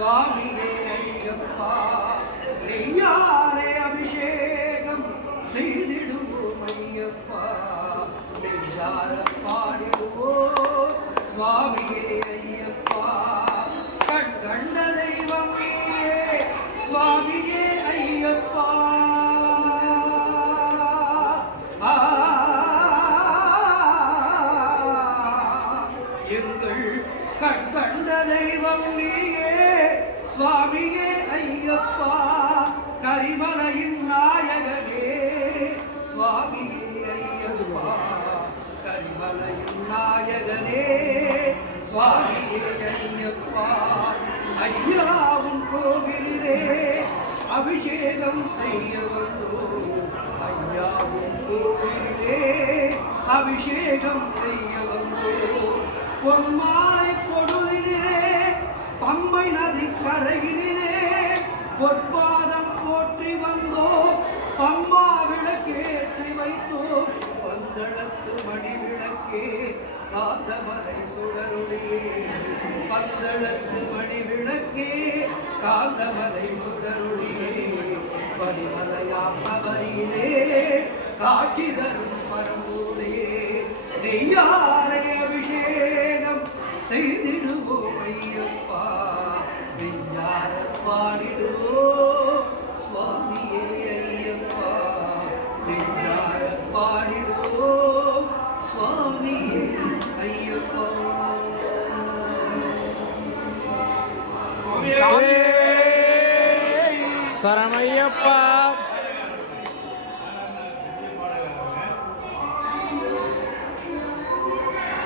சுவாமியே ஐயப்பா நெய்யாரே அபிஷேகம் செய்திடுவோம் ஐயப்பா நெஞ்சார பாடிடுவோம் சுவாமியே ஐயப்பா கண் கண்ட தெய்வம் நீயே சுவாமியே ஐயப்பா எங்கள் கண் கண்ட தெய்வம் நீயே சுவாமியே ஐயப்பா கரிமலையின் நாயகனே சுவாமியே ஐயப்பா கரிமலையின் நாயகனே சுவாமியே ஐயப்பா ஐயாவும் கோவிலே அபிஷேகம் செய்ய வந்தோம் ஐயாவும் கோவிலே அபிஷேகம் செய்ய வந்தோம் பொன்மாலை பொழுதிலே பம்பை நதி கரையினிலே பொற்பாதம் போற்றி வந்தோம் பம்பா விளக்கேற்றி வைத்தோம் பந்தளத்து மணி விளக்கே காந்தமலை சுடருளியே பந்தளத்து மணி விளக்கே காந்தமலை சுடருளியே பரிமலையாம் நகரிலே காட்சி தரும் பரம்பூரே நெய்யாரே அபிஷேகம் செய்திடுவோம் ஐயப்பா நெய்யார பாடிடுவோம் சுவாமியே ஐயப்பா நெய்யார பாடிடுவோம் சுவாமியே ஐயப்பா சரணையப்பா